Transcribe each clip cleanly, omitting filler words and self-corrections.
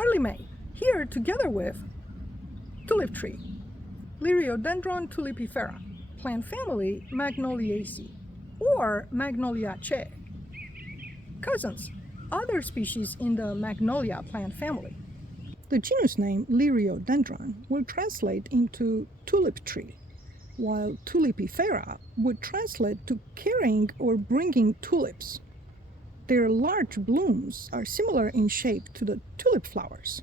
early May, here together with tulip tree, Liriodendron tulipifera, plant family Magnoliaceae, or Magnoliaceae. Cousins, other species in the Magnolia plant family. The genus name Liriodendron will translate into tulip tree, while tulipifera would translate to carrying or bringing tulips. Their large blooms are similar in shape to the tulip flowers.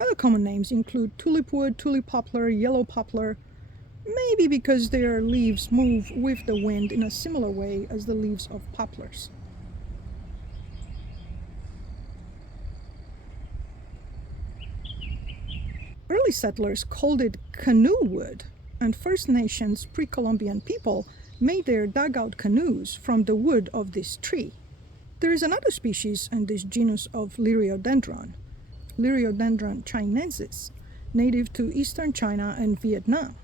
Other common names include tulipwood, tulip poplar, yellow poplar, maybe because their leaves move with the wind in a similar way as the leaves of poplars. Early settlers called it canoe wood, and First Nations pre-Columbian people made their dugout canoes from the wood of this tree. There is another species in this genus of Liriodendron, Liriodendron chinensis, native to eastern China and Vietnam.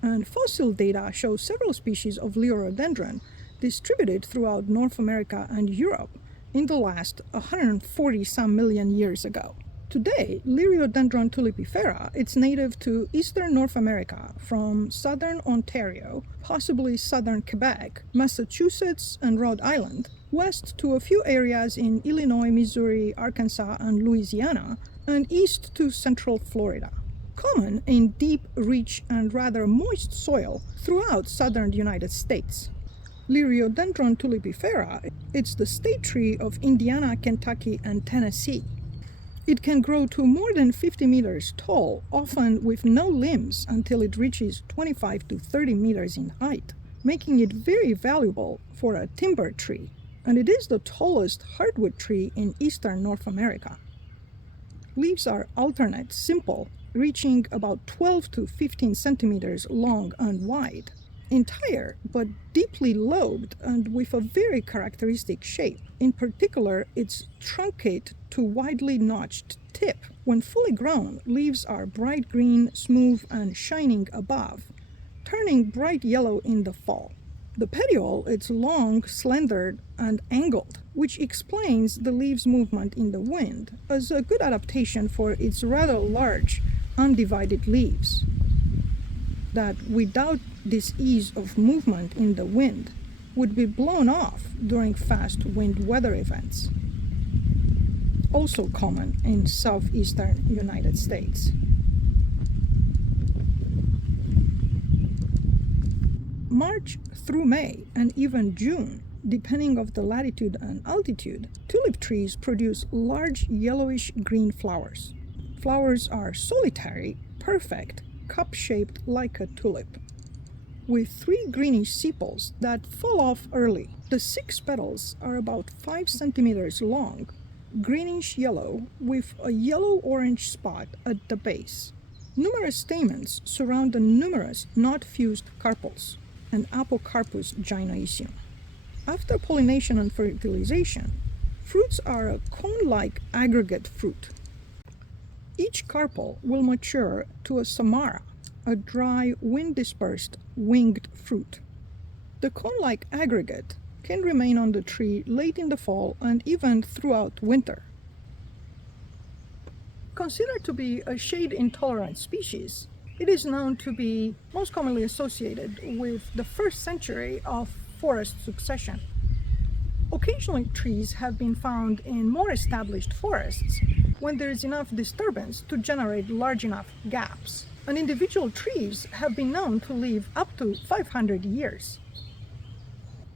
And fossil data show several species of Liriodendron distributed throughout North America and Europe in the last 140-some million years ago. Today, Liriodendron tulipifera is native to eastern North America from southern Ontario, possibly southern Quebec, Massachusetts, and Rhode Island, west to a few areas in Illinois, Missouri, Arkansas, and Louisiana, and east to central Florida. Common in deep, rich, and rather moist soil throughout southern United States. Liriodendron tulipifera is the state tree of Indiana, Kentucky, and Tennessee. It can grow to more than 50 meters tall, often with no limbs until it reaches 25 to 30 meters in height, making it very valuable for a timber tree, and it is the tallest hardwood tree in eastern North America. Leaves are alternate, simple, reaching about 12 to 15 centimeters long and wide, entire but deeply lobed and with a very characteristic shape. In particular, its truncate to widely notched tip. When fully grown, leaves are bright green, smooth, and shining above, turning bright yellow in the fall. The petiole is long, slender, and angled, which explains the leaves' movement in the wind as a good adaptation for its rather large, undivided leaves, that without this ease of movement in the wind would be blown off during fast wind weather events. Also common in southeastern United States. March through May and even June, depending on the latitude and altitude, tulip trees produce large yellowish green flowers. Flowers are solitary, perfect, cup-shaped like a tulip, with 3 greenish sepals that fall off early. The 6 petals are about 5 centimeters long, greenish yellow with a yellow-orange spot at the base. Numerous stamens surround the numerous knot-fused carpels and apocarpus gynoecium. After pollination and fertilization, fruits are a cone-like aggregate fruit. Each carpel will mature to a samara, a dry, wind-dispersed, winged fruit. The cone-like aggregate can remain on the tree late in the fall and even throughout winter. Considered to be a shade-intolerant species, it is known to be most commonly associated with the first century of forest succession. Occasionally, trees have been found in more established forests when there is enough disturbance to generate large enough gaps. And individual trees have been known to live up to 500 years.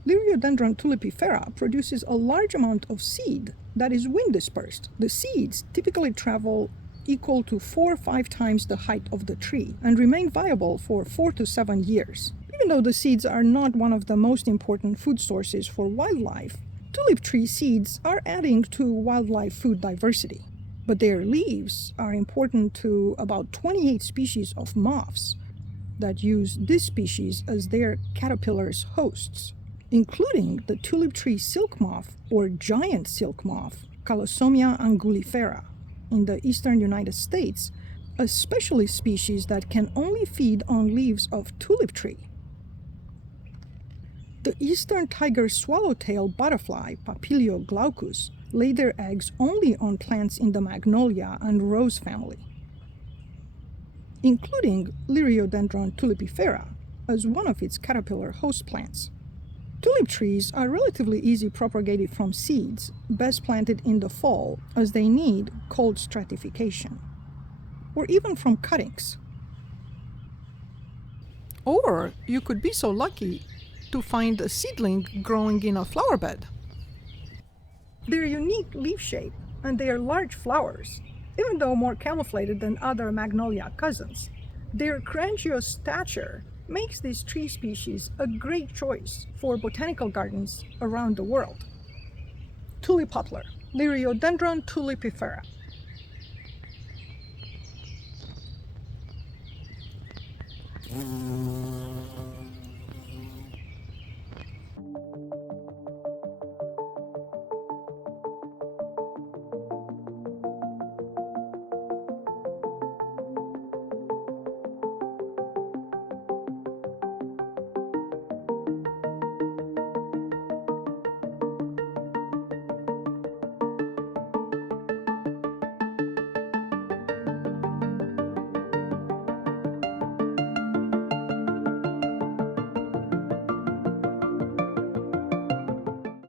Liriodendron tulipifera produces a large amount of seed that is wind dispersed. The seeds typically travel equal to 4 or 5 times the height of the tree and remain viable for 4 to 7 years. Even though the seeds are not one of the most important food sources for wildlife, tulip tree seeds are adding to wildlife food diversity. But their leaves are important to about 28 species of moths that use this species as their caterpillars' hosts, including the tulip tree silk moth or giant silk moth, Calosomia angulifera, in the eastern United States, a specialist species that can only feed on leaves of tulip tree. The eastern tiger swallowtail butterfly, Papilio glaucus, lay their eggs only on plants in the magnolia and rose family, including Liriodendron tulipifera as one of its caterpillar host plants. Tulip trees are relatively easy propagated from seeds, best planted in the fall as they need cold stratification, or even from cuttings. Or you could be so lucky to find a seedling growing in a flower bed. Their unique leaf shape and their large flowers, even though more camouflaged than other magnolia cousins, their grandiose stature makes this tree species a great choice for botanical gardens around the world. Tulip poplar, Liriodendron tulipifera.